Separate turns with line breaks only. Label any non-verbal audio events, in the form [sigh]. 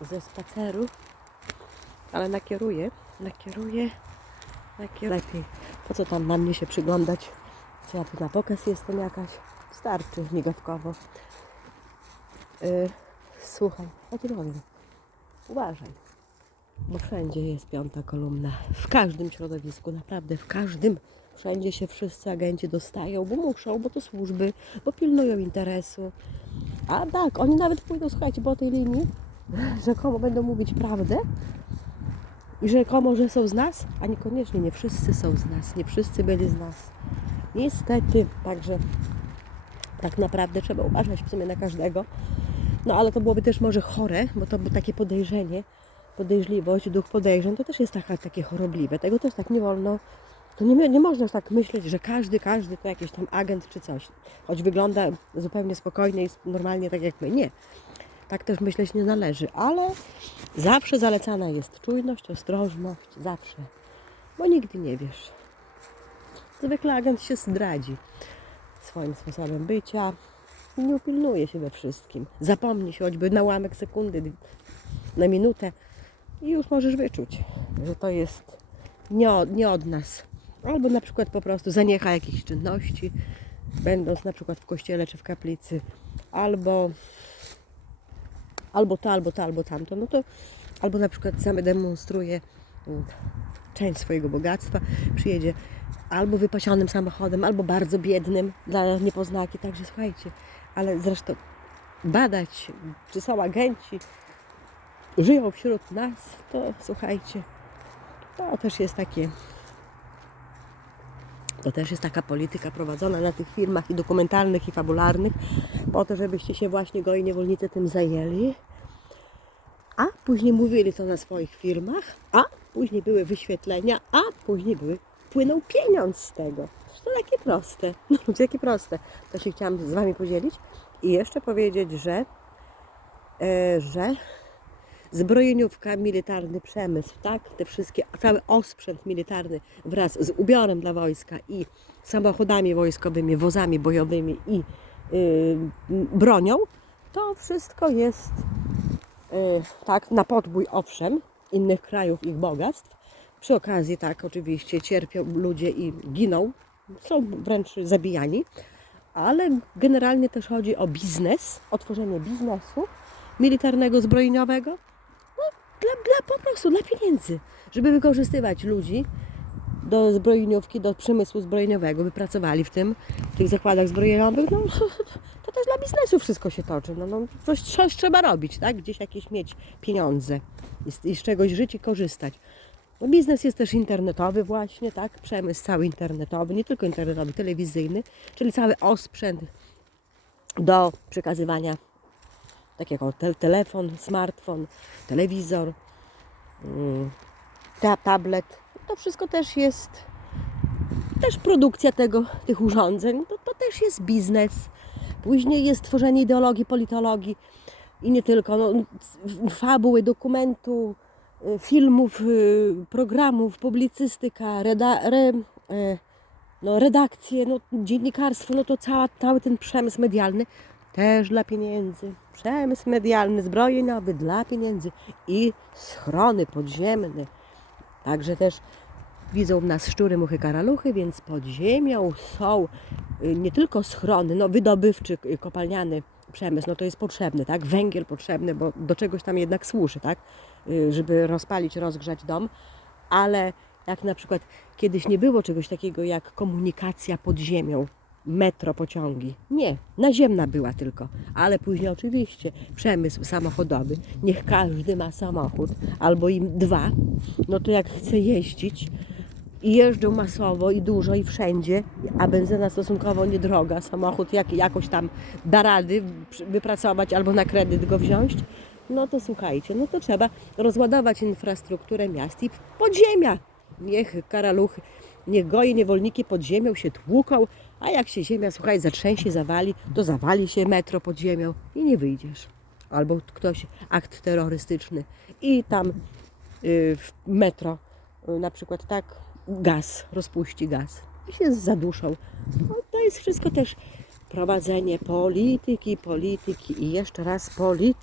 ze spaceru, ale nakieruję, nakieruję, nakieruję. Lepiej. Po co tam na mnie się przyglądać? Co ja tu na pokaz jestem jakaś? Starczy migotkowo. Yy, słuchaj, ja ci powiem. Uważaj. Bo wszędzie jest piąta kolumna. W każdym środowisku, naprawdę w każdym. Wszędzie się wszyscy agenci dostają, bo muszą, bo to służby, bo pilnują interesu. A tak, oni nawet pójdą, słuchajcie, po tej linii, rzekomo będą mówić prawdę i rzekomo, że są z nas, a niekoniecznie nie wszyscy są z nas, nie wszyscy byli z nas. Niestety, także tak naprawdę trzeba uważać w sumie na każdego. No ale to byłoby też może chore, bo to by takie podejrzenie, podejrzliwość, duch podejrzeń, to też jest taka, takie chorobliwe. Tego też tak nie wolno, to nie, nie można tak myśleć, że każdy, każdy to jakiś tam agent czy coś. Choć wygląda zupełnie spokojnie i normalnie tak jak my. Nie. Tak też myśleć nie należy, ale zawsze zalecana jest czujność, ostrożność, zawsze. Bo nigdy nie wiesz. Zwykle agent się zdradzi swoim sposobem bycia nie upilnuje się we wszystkim. Zapomni się choćby na ułamek sekundy, na minutę i już możesz wyczuć, że to jest nie od, nie od nas. Albo na przykład po prostu zaniecha jakichś czynności, będąc na przykład w kościele czy w kaplicy, albo, albo to, albo to, albo tamto, no to albo na przykład sam demonstruje mm, część swojego bogactwa, przyjedzie albo wypasionym samochodem, albo bardzo biednym dla niepoznaki. Także słuchajcie, ale zresztą badać, czy są agenci, żyją wśród nas, to słuchajcie, to też jest takie. To też jest taka polityka prowadzona na tych filmach i dokumentalnych, i fabularnych, po to, żebyście się właśnie goi niewolnicy tym zajęli. A później mówili to na swoich filmach, a później były wyświetlenia, a później były, płynął pieniądz z tego. To takie proste. [laughs] No, takie proste. To się chciałam z Wami podzielić. I jeszcze powiedzieć, że, e, że zbrojeniówka, militarny przemysł, tak? Te wszystkie, cały osprzęt militarny wraz z ubiorem dla wojska i samochodami wojskowymi, wozami bojowymi i y, bronią, to wszystko jest y, tak na podbój owszem innych krajów ich bogactw. Przy okazji tak oczywiście cierpią ludzie i giną, są wręcz zabijani, ale generalnie też chodzi o biznes, o tworzenie biznesu militarnego, zbrojeniowego, dla, po prostu dla pieniędzy, żeby wykorzystywać ludzi do zbrojeniówki, do przemysłu zbrojeniowego, by pracowali w tym, w tych zakładach zbrojeniowych, no [laughs] to też dla biznesu wszystko się toczy. No, no, coś, coś trzeba robić, tak? Gdzieś jakieś mieć pieniądze i z, i z czegoś żyć i korzystać. No, biznes jest też internetowy właśnie, tak? Przemysł cały internetowy, nie tylko internetowy, telewizyjny, czyli cały osprzęt do przekazywania, tak jak telefon, smartfon, telewizor, ta, tablet. To wszystko też jest też produkcja tego, tych urządzeń, to, to też jest biznes. Później jest tworzenie ideologii, politologii i nie tylko, no, fabuły, dokumentu, y, filmów, y, programów, publicystyka, reda, re, e, no, redakcje, no, dziennikarstwo, no to cała, cały ten przemysł medialny też dla pieniędzy. Przemysł medialny, zbrojeniowy dla pieniędzy i schrony podziemne. Także też widzą w nas szczury, muchy, karaluchy, więc pod ziemią są y, nie tylko schrony, no wydobywczy, y, kopalniany przemysł, no to jest potrzebny, tak? Węgiel potrzebny, bo do czegoś tam jednak służy, tak? Y, Żeby rozpalić, rozgrzać dom, ale jak na przykład kiedyś nie było czegoś takiego jak komunikacja pod ziemią, metro, pociągi. Nie, naziemna była tylko, ale później oczywiście przemysł samochodowy. Niech każdy ma samochód, albo im dwa, no to jak chce jeździć i jeżdżą masowo i dużo i wszędzie, a benzyna stosunkowo niedroga, samochód jak, jakoś tam da rady wypracować albo na kredyt go wziąć, no to słuchajcie, no to trzeba rozładować infrastrukturę miast i podziemia. Niech karaluchy, niech goje niewolniki pod ziemią się tłuką, a jak się ziemia, słuchaj, zatrzęsie, zawali, to zawali się metro pod ziemią i nie wyjdziesz. Albo ktoś, akt terrorystyczny i tam y, w metro y, na przykład tak gaz, rozpuści gaz i się zaduszą. No, to jest wszystko też prowadzenie polityki, polityki i jeszcze raz polityki.